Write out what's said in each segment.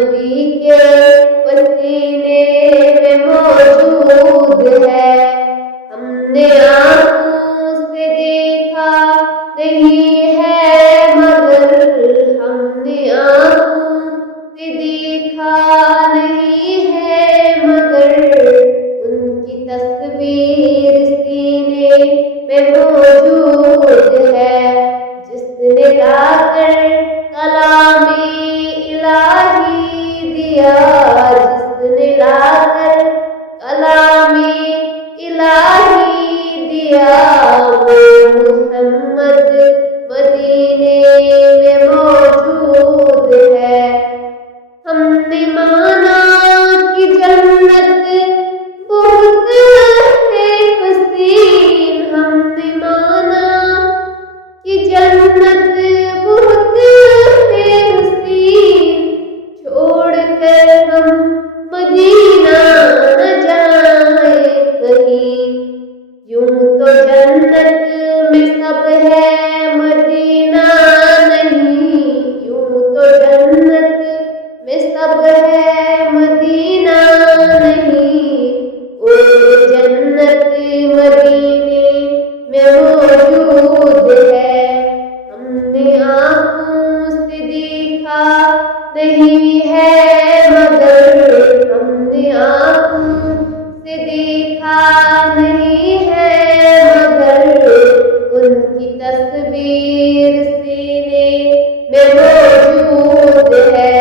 نبی کے پسینے میں موجود ہے۔ ہم نے آنکھوں سے دیکھا نہیں ہے مگر، ہم نے آنکھوں سے دیکھا نہیں ہے مگر، ان کی تصویر سینے میں موجود ہے۔ جس نے لا کر کلام الہی دیا، جس نے لا کر کلام الہی دیا، وہ محمد مدینے میں موجود ہے۔ ہم نے مانا کہ جنت بہت ہے حسین، ہم نے مانا کہ جنت بہت ہے حسین، چھوڑ کر ہم مدینہ نہ جائیں کہیں۔ یوں تو جنت میں سب ہے مدینہ نہیں، یوں تو جنت میں سب ہے مدینہ نہیں، اور جنت مدینے میں موجود ہے۔ ہم نے آنکھوں سے دیکھا نہیں ہے مگر، ہم نے آنکھوں سے دیکھا نہیں ہے مگر، ان کی تصویر سینے میں موجود ہے۔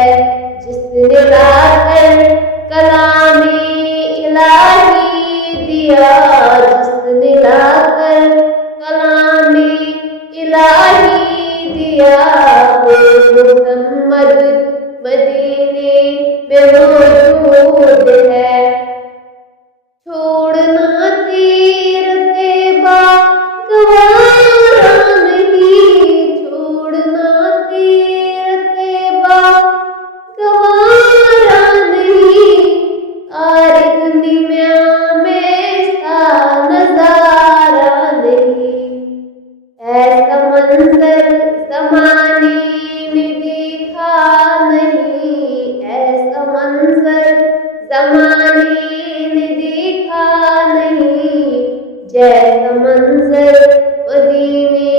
جس نے لا کر کلام الہی دیا، جس نے لا کر کلام الہی دیا، وہ محمد مدینے میں موجود ہے۔ چھوڑنا تیرتیبا گوارا نہیں، چھوڑنا تیرتیبا گوارا نہیں، ساری دنیا میں ایسا نظارہ نہیں، ایسا منظر زمانے نے دیکھا نہیں، ایسا منظر زمانے نے دیکھا نہیں، جیسا منظر مدینے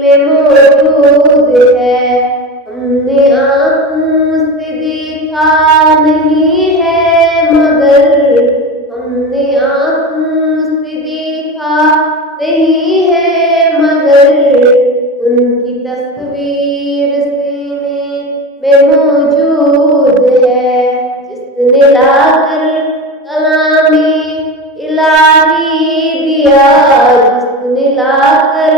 میں موجود ہے۔ ہم نے آنکھوں سے دیکھا نہیں ہے مگر، ہم نے آنکھوں سے دیکھا نہیں ہے مگر، ان کی تصویر سینے میں موجود ہے۔ جس نے لا کر کلام الہی دیا، جس نے لا کر